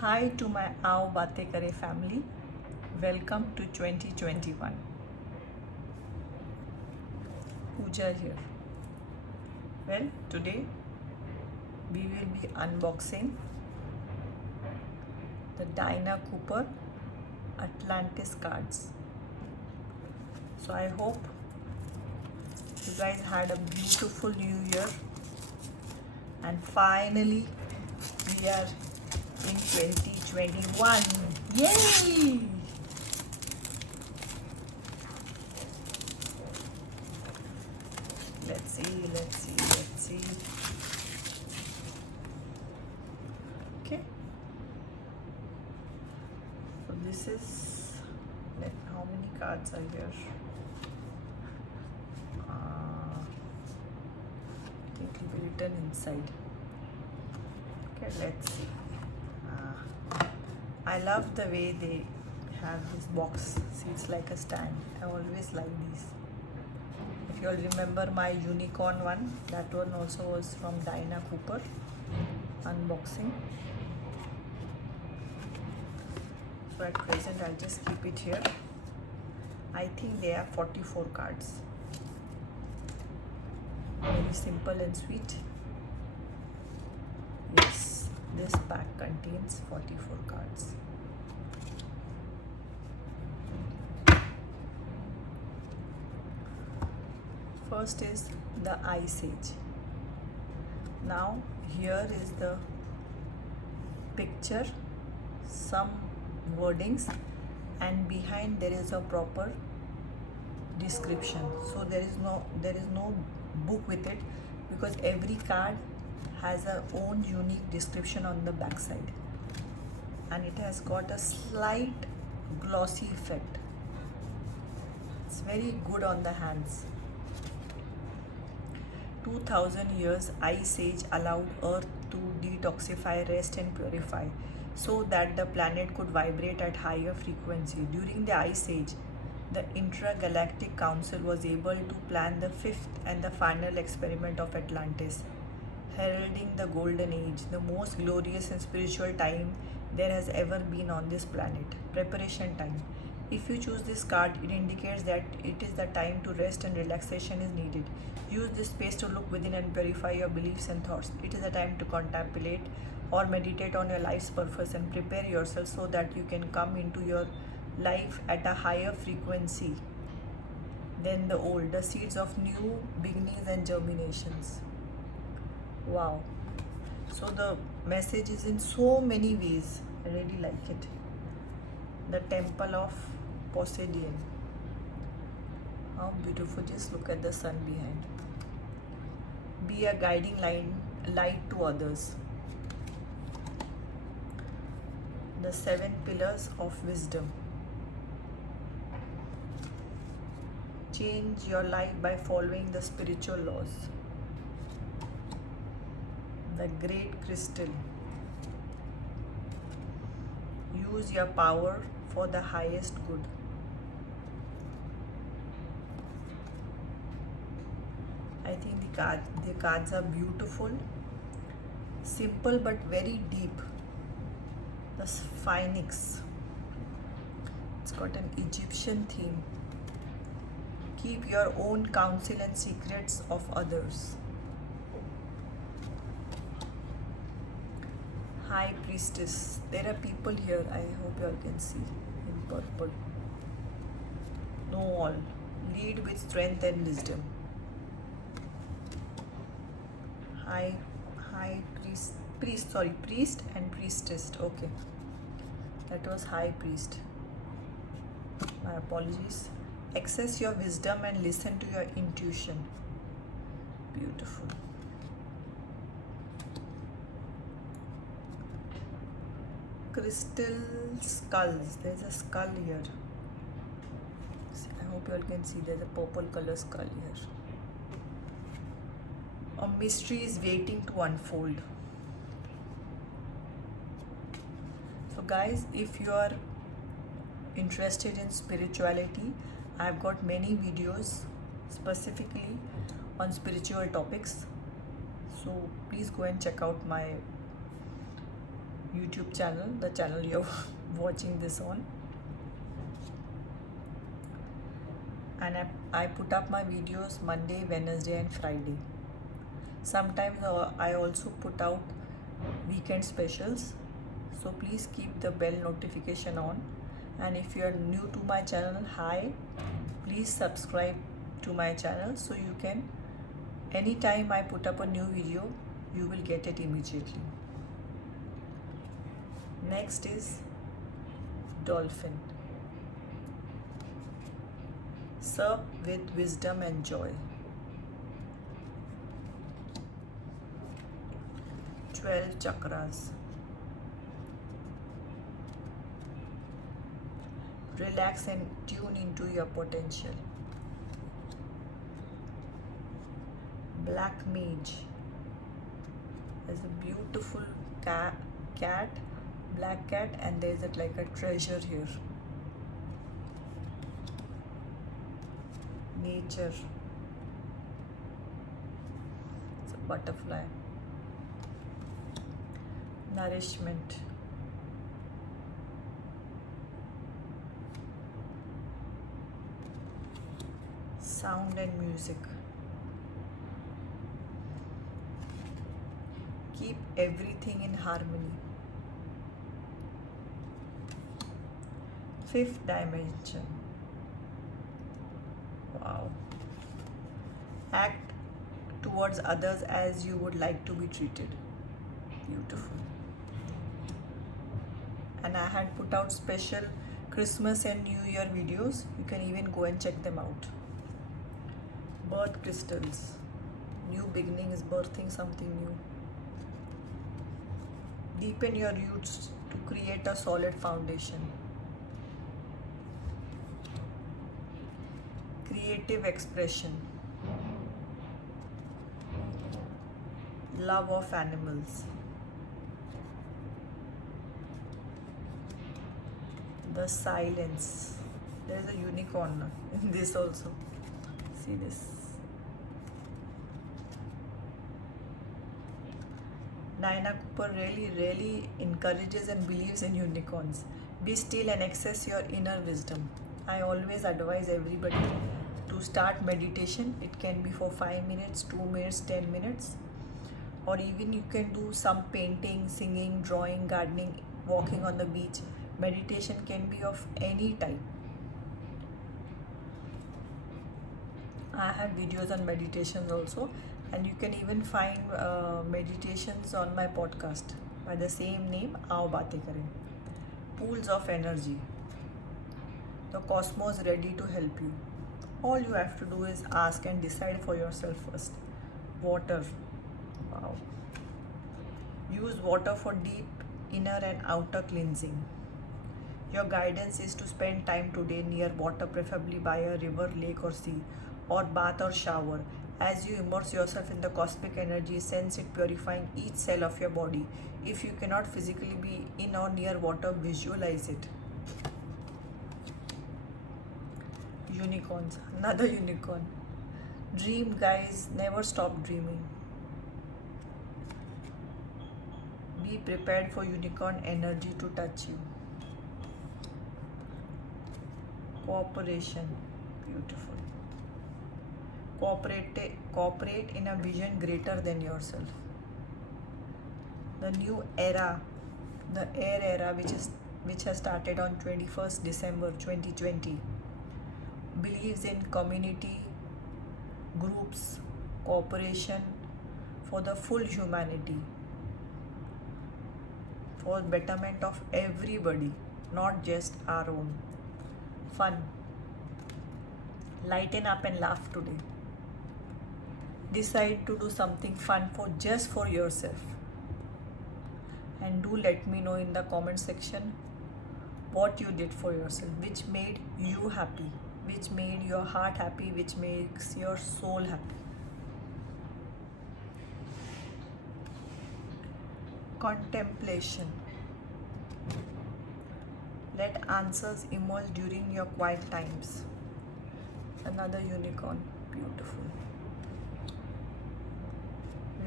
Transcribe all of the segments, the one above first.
Hi to my Aao Baate Kare family. Welcome to 2021. Pooja here. Well, today we will be unboxing the Dinah Cooper Atlantis cards. So I hope you guys had a beautiful new year, and finally we are in 2021. Yay! Let's see. Okay, so this is, how many cards are here? It will be written inside. Okay, let's see. I love the way they have this box. See, it's like a stand. I always like these. If you all remember my unicorn one, that one also was from Dinah Cooper unboxing. So at present I'll just keep it here. I think they are 44 cards. Very simple and sweet. Yes, this pack contains 44 cards. First is the Ice Age. Now here is the picture, some wordings, and behind there is a proper description. So there is no book with it, because every card has a own unique description on the back side, and it has got a slight glossy effect. It's very good on the hands. 2000 years Ice Age allowed Earth to detoxify, rest and purify, so that the planet could vibrate at higher frequency. During the Ice Age, the Intragalactic Council was able to plan the fifth and the final experiment of Atlantis, heralding the Golden Age, the most glorious and spiritual time there has ever been on this planet. Preparation time. If you choose this card, it indicates that it is the time to rest and relaxation is needed. Use this space to look within and purify your beliefs and thoughts. It is a time to contemplate or meditate on your life's purpose and prepare yourself so that you can come into your life at a higher frequency than the old, the seeds of new beginnings and germinations. Wow. So the message is in so many ways. I really like it. The Temple of Poseidon. How beautiful. Just look at the sun behind. Be a guiding light to others. The 7 pillars of wisdom. Change your life by following the spiritual laws. The Great Crystal. Use your power for the highest good. I think the cards are beautiful, simple but very deep. The Phoenix. It's got an Egyptian theme. Keep your own counsel and secrets of others. High Priestess. There are people here. I hope you all can see in purple. Know all. Lead with strength and wisdom. Priest and priestess. Okay, that was High Priest. My apologies. Access your wisdom and listen to your intuition. Beautiful. Crystal skulls. There's a skull here. I hope you all can see there's a purple color skull here. A mystery is waiting to unfold. So guys, if you are interested in spirituality, I've got many videos specifically on spiritual topics. So please go and check out my YouTube channel, the channel you're watching this on. And I put up my videos Monday, Wednesday and Friday. Sometimes I also put out weekend specials, so please keep the bell notification on. And if you are new to my channel, hi, please subscribe to my channel so you can, anytime I put up a new video, you will get it immediately. Next is dolphin. Serve with wisdom and joy. 12 chakras. Relax and tune into your potential. Black mage. There's a beautiful cat, black cat, and there's like a treasure here. Nature. It's a butterfly. Nourishment. Sound and music. Keep everything in harmony. Fifth dimension. Wow. Act towards others as you would like to be treated. Beautiful. And I had put out special Christmas and New Year videos. You can even go and check them out. Birth crystals. New beginning is birthing something new. Deepen your roots to create a solid foundation. Creative expression. Love of animals. The silence. There is a unicorn in this also. See this. Diana Cooper really encourages and believes in unicorns. Be still and access your inner wisdom. I always advise everybody to start meditation. It can be for 5 minutes, 2 minutes, 10 minutes, or even you can do some painting, singing, drawing, gardening, walking on the beach. Meditation can be of any type. I have videos on meditations also, and you can even find meditations on my podcast by the same name, Aao Baatein Kare. Pools of energy. The cosmos ready to help you. All you have to do is ask and decide for yourself first. Water. Wow. Use water for deep inner and outer cleansing. Your guidance is to spend time today near water, preferably by a river, lake or sea, or bath or shower. As you immerse yourself in the cosmic energy, sense it purifying each cell of your body. If you cannot physically be in or near water, visualize it. Unicorns. Another unicorn. Dream, guys. Never stop dreaming. Be prepared for unicorn energy to touch you. Cooperation. Beautiful. Cooperate in a vision greater than yourself. The new era, the air era, which has started on 21st December 2020, believes in community, groups, cooperation for the full humanity, for betterment of everybody, not just our own. Fun. Lighten up and laugh today. Decide to do something fun just for yourself. And do let me know in the comment section what you did for yourself, which made you happy, which made your heart happy, which makes your soul happy. Contemplation. Let answers emerge during your quiet times. Another unicorn. Beautiful.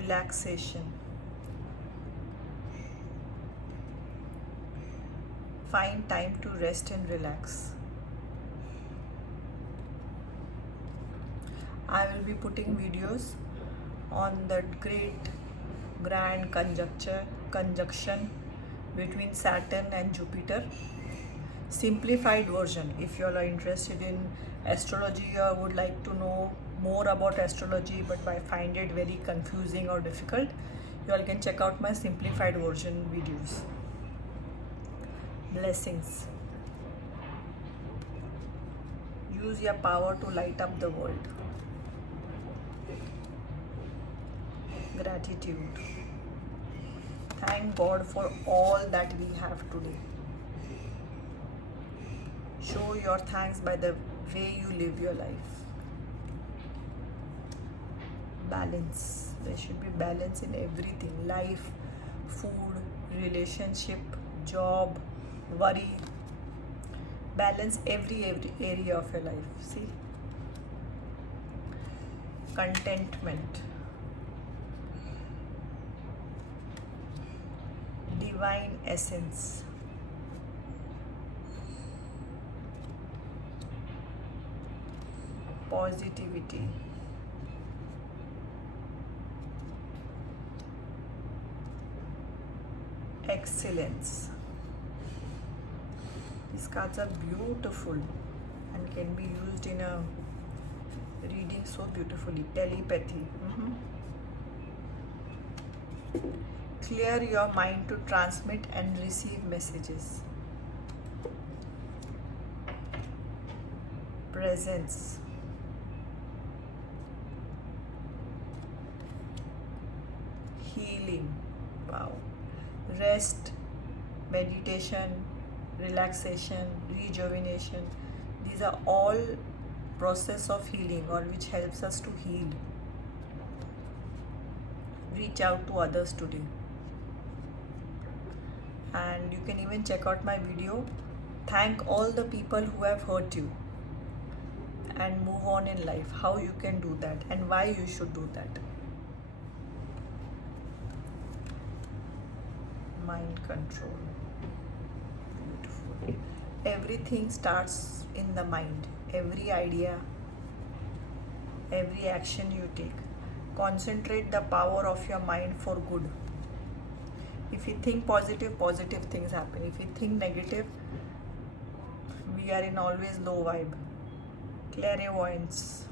Relaxation. find time to rest and relax. I will be putting videos on the great grand conjunction between Saturn and Jupiter. Simplified version. If you all are interested in astrology or would like to know more about astrology but I find it very confusing or difficult, you all can check out my simplified version videos. Blessings. Use your power to light up the world. Gratitude. Thank God for all that we have today. Show your thanks by the way you live your life. Balance. There should be balance in everything. Life, food, relationship, job, worry. Balance every area of your life. See? Contentment. Divine essence. Positivity. Excellence. These cards are beautiful and can be used in a reading so beautifully. Telepathy. Clear your mind to transmit and receive messages. Presence. Healing. Wow. Rest, meditation, relaxation, rejuvenation. These are all process of healing or which helps us to heal. Reach out to others today. And you can even check out my video. Thank all the people who have hurt you and move on in life. How you can do that and why you should do that. Mind control. Beautiful. Everything starts in the mind. Every idea, every action you take. Concentrate the power of your mind for good. If you think positive, positive things happen. If you think negative, we are in always low vibe. Clairvoyance.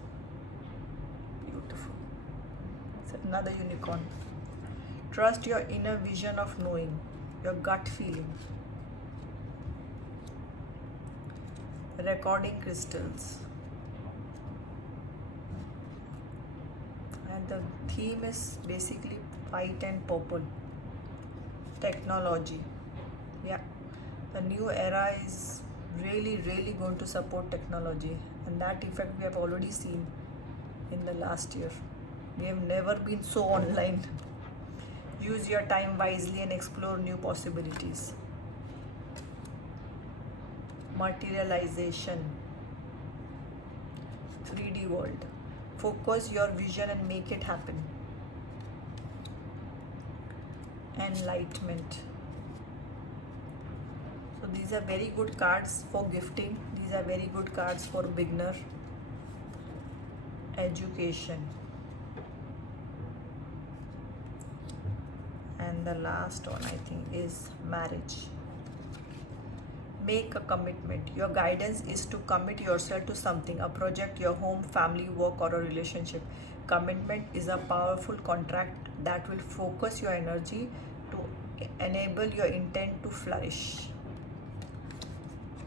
Beautiful. It's another unicorn. Trust your inner vision of knowing, your gut feeling. Recording crystals. And the theme is basically white and purple. Technology. Yeah, the new era is really going to support technology, and that effect we have already seen in the last year. We have never been so online. Use your time wisely and explore new possibilities. Materialization. 3D world. Focus your vision and make it happen. Enlightenment. So these are very good cards for gifting. These are very good cards for beginner. Education. And the last one I think is marriage. Make a commitment. Your guidance is to commit yourself to something, a project, your home, family, work, or a relationship. Commitment is a powerful contract that will focus your energy to enable your intent to flourish.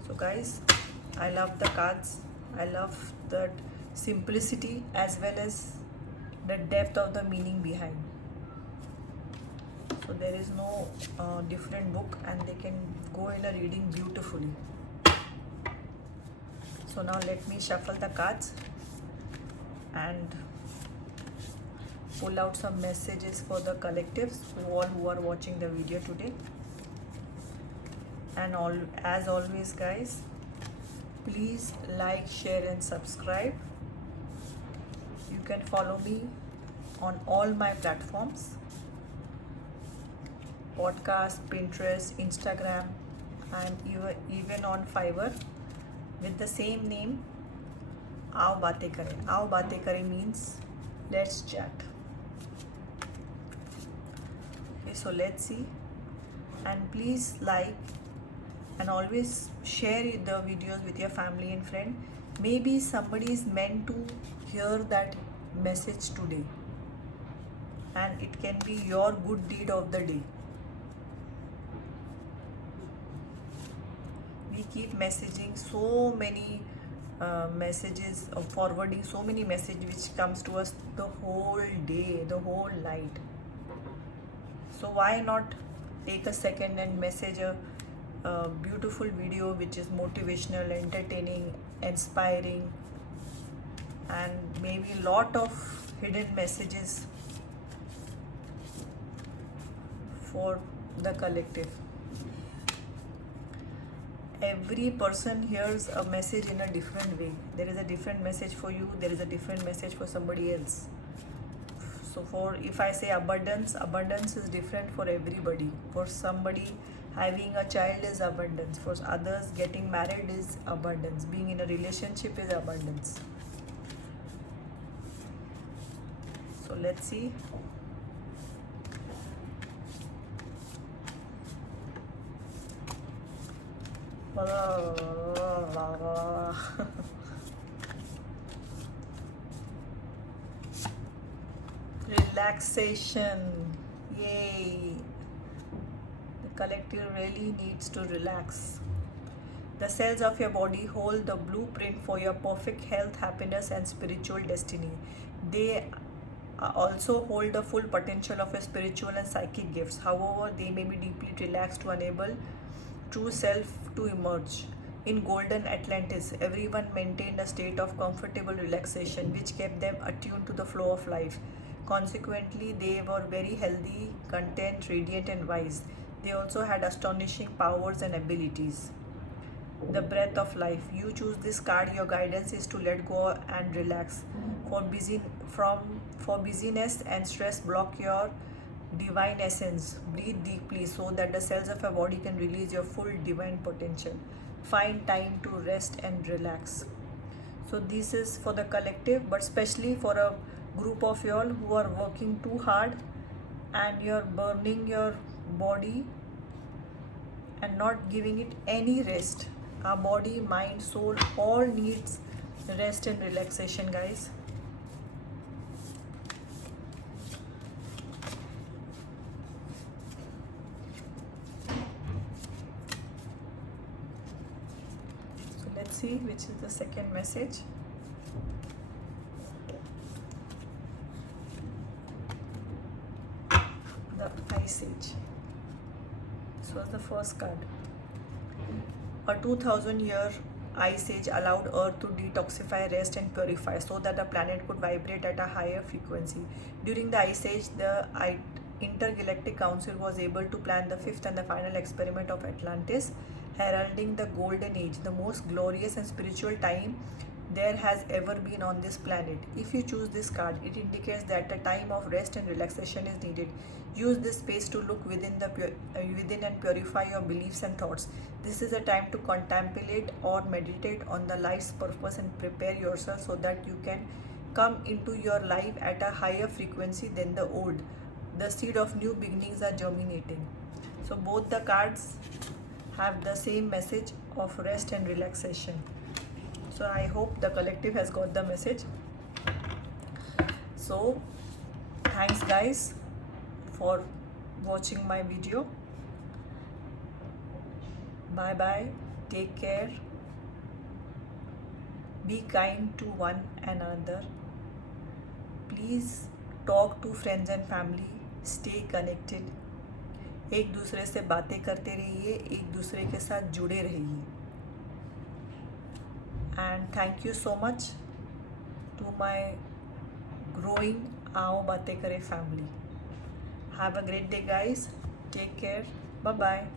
So guys, I love the cards. I love the simplicity as well as the depth of the meaning behind. So there is no different book and they can go in a reading beautifully. So now let me shuffle the cards and pull out some messages for the collectives, all who are watching the video today. And as always guys, please like, share and subscribe. You can follow me on all my platforms: podcast, Pinterest, Instagram, and even on Fiverr with the same name. आओ बातें करें. आओ बातें करें means let's chat. Okay, so let's see, and please like and always share the videos with your family and friend. Maybe somebody is meant to hear that message today, and it can be your good deed of the day. We keep messaging so many messages, or forwarding so many messages which comes to us the whole day, the whole night. So why not take a second and message a beautiful video which is motivational, entertaining, inspiring, and maybe lot of hidden messages for the collective. Every person hears a message in a different way. There is a different message for you, there is a different message for somebody else. So for, if I say abundance, abundance is different for everybody. For somebody, having a child is abundance. For others, getting married is abundance. Being in a relationship is abundance. So let's see. Relaxation. Yay. The collective really needs to relax. The cells of your body hold the blueprint for your perfect health, happiness, and spiritual destiny. They also hold the full potential of your spiritual and psychic gifts. However, they may be deeply relaxed to enable true self to emerge. In Golden Atlantis, everyone maintained a state of comfortable relaxation which kept them attuned to the flow of life. Consequently, they were very healthy, content, radiant, and wise. They also had astonishing powers and abilities. The breath of life. You choose this card. Your guidance is to let go and relax. For busyness and stress, block your divine essence. Breathe deeply so that the cells of your body can release your full divine potential. Find time to rest and relax. So this is for the collective, but especially for a group of y'all who are working too hard and you're burning your body and not giving it any rest. Our body, mind, soul all needs rest and relaxation, guys. So let's see which is the second message. The Ice Age. This was the first card. A 2000-year ice age allowed Earth to detoxify, rest, and purify so that the planet could vibrate at a higher frequency. During the ice age, the Intergalactic Council was able to plan the fifth and the final experiment of Atlantis, heralding the Golden Age, the most glorious and spiritual time there has ever been on this planet. If you choose this card, it indicates that a time of rest and relaxation is needed. Use this space to look within and purify your beliefs and thoughts. This is a time to contemplate or meditate on the life's purpose and prepare yourself so that you can come into your life at a higher frequency than the old. The seed of new beginnings are germinating. So both the cards have the same message of rest and relaxation. So I hope the collective has got the message. So thanks guys for watching my video. Bye bye. Take care. Be kind to one another. Please talk to friends and family. Stay connected. एक दूसरे से बातें करते रहिए, एक दूसरे के साथ जुड़े रहिए. And thank you so much to my growing Aao Baatein Kare family. Have a great day guys. Take care. Bye bye.